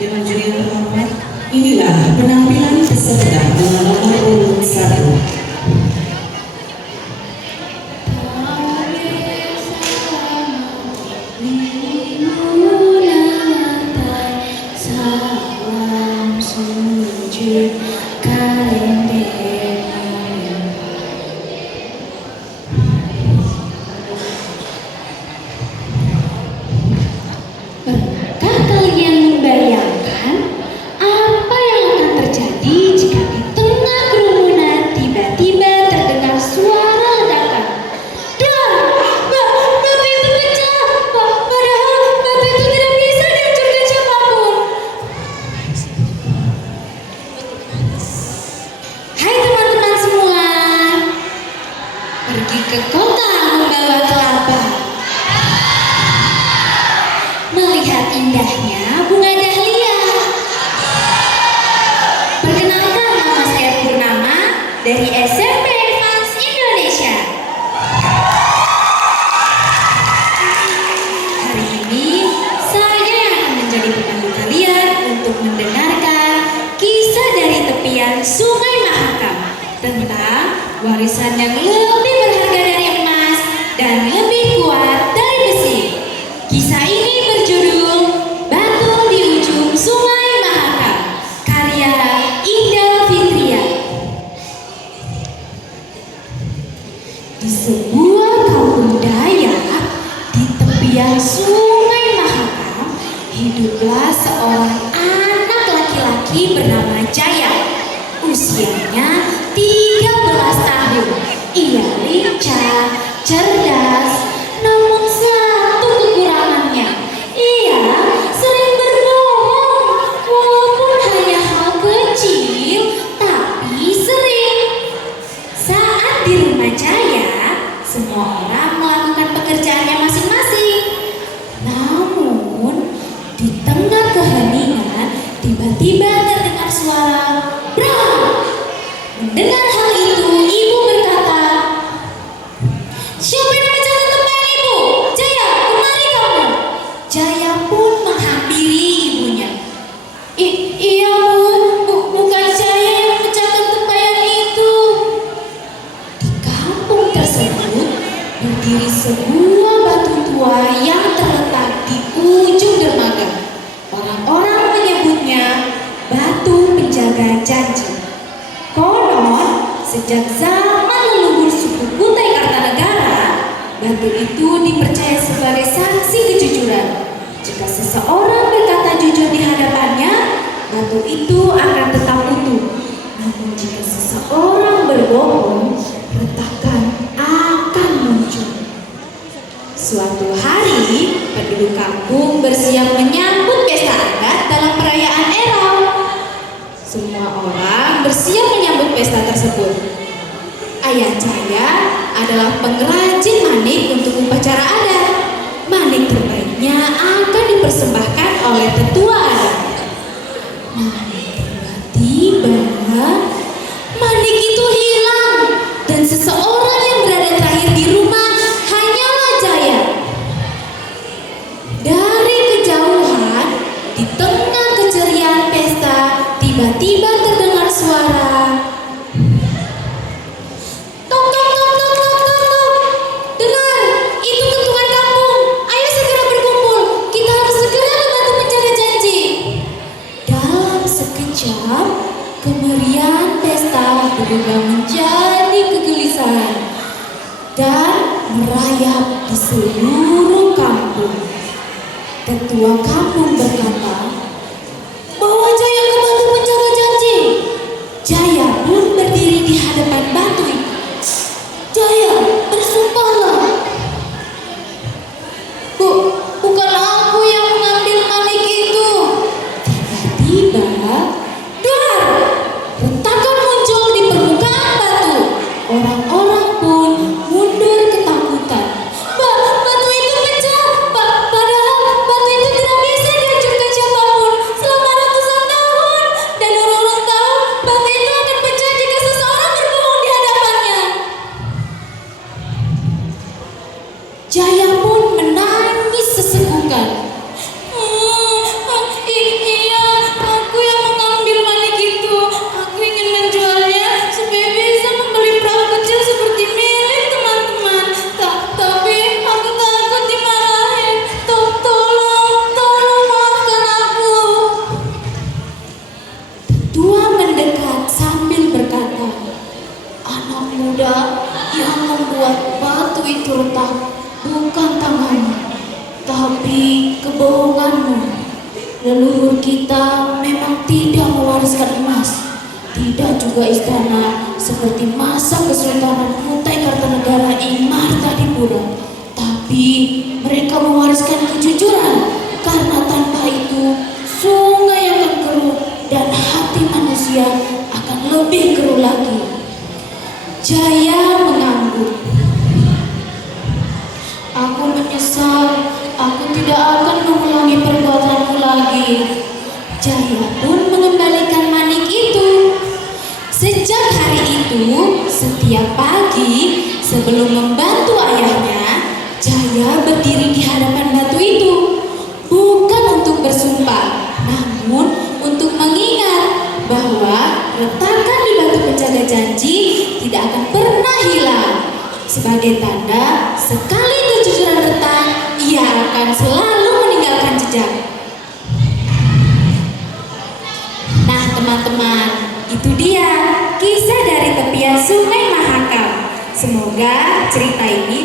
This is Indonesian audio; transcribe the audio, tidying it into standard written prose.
Dewan juri yang terhormat, inilah penampilan peserta dengan nomor urut 1. Ke kota membawa kelapa, melihat indahnya bunga dahlia. Perkenalkan, nama saya Purnama dari SMP Advance Indonesia. Hari ini saya yang akan menjadi pemandu kalian untuk mendengarkan kisah dari tepian Sungai Mahakam tentang warisan yang lebih berharga dari emas dan lebih kuat dari besi. Kisah ini berjudul Batu di Ujung Sungai Mahakam, karya Indah Fitria. Di sebuah kampung Dayak di tepian Sungai Mahakam, hiduplah seorang anak laki-laki bernama Jaya. Usianya 13 tahun. Ia lincah, cerdas, namun satu kekurangannya. Ia sering berbohong, walaupun hanya hal kecil, tapi sering. Saat di rumah Jaya, semua orang melakukan pekerjaannya masing-masing. Namun, di tengah keheningan, tiba-tiba terdengar suara "Bram!" Mendengar hal itu, ibu berkata, "Siapa yang memecahkan tempayan ibu? Jaya, kemari kamu." Jaya pun menghampiri ibunya. Iya bu, bukan Jaya yang memecahkan tempayan itu." Di kampung tersebut berdiri sebuah batu tua yang terletak di ujung dermaga. Orang-orang menyebutnya batu penjaga janji. Konon, sejak zaman leluhur suku Kutai Kartanegara, batu itu dipercaya sebagai saksi kejujuran. Jika seseorang berkata jujur di hadapannya, batu itu akan tetap utuh. Namun jika seseorang berbohong, retakan akan muncul. Suatu hari, penduduk kampung bersiap menyambut pesta adat dalam perayaan Erau. Semua orang bersiap menyambut pesta tersebut. Ayah Jaya adalah pengrajin manik untuk upacara adat. Manik terbaiknya akan dipersembahkan oleh tetua adat. Namun tiba-tiba manik itu hilang dan seseorang yang berada terakhir di rumah hanyalah Jaya. Dari kejauhan, di tengah keceriaan pesta, tiba-tiba terdengar suara "Tok, tok, tok, tok, tok, tok, tok. Dengar, itu ketuan kampung. Ayo segera berkumpul. Kita harus segera ke batu penjaga janji." Dalam sekejap, kemeriahan pesta berubah menjadi kegelisahan dan merayap di seluruh kampung. Ketua kampung berkata, "Bawa Jaya ke batu penjaga janji." Jaya pun berdiri di hadapan batu itu. "Jaya, bersumpahlah." Bukan aku yang mengambil manik itu." Tiba-tiba, dar! Retakan muncul di permukaan batu. Orang-orang pun mundur ketakutan. Batu itu pecah. Padahal batu itu tidak bisa dihancurkan siapapun. leluhur kita memang tidak mewariskan emas, tidak juga istana seperti masa Kesultanan Kutai Kartanegara ing Martadipura, tapi mereka mewariskan kejujuran, karena tanpa itu sungai akan keruh dan hati manusia akan lebih keruh lagi. Jaya mengangguk. Aku menyesal, aku tidak akan mengulangi perbuatanku lagi. Jaya pun mengembalikan manik itu. Sejak hari itu, setiap pagi sebelum membantu ayahnya, Jaya berdiri di hadapan batu itu, bukan untuk bersumpah, namun untuk mengingat bahwa retakan di batu penjaga janji tidak akan pernah hilang. Sebagai tanda sekali kejujuran retak, ia akan selalu meninggalkan jejak. Nah teman-teman, itu dia kisah dari tepian Sungai Mahakam. Semoga cerita ini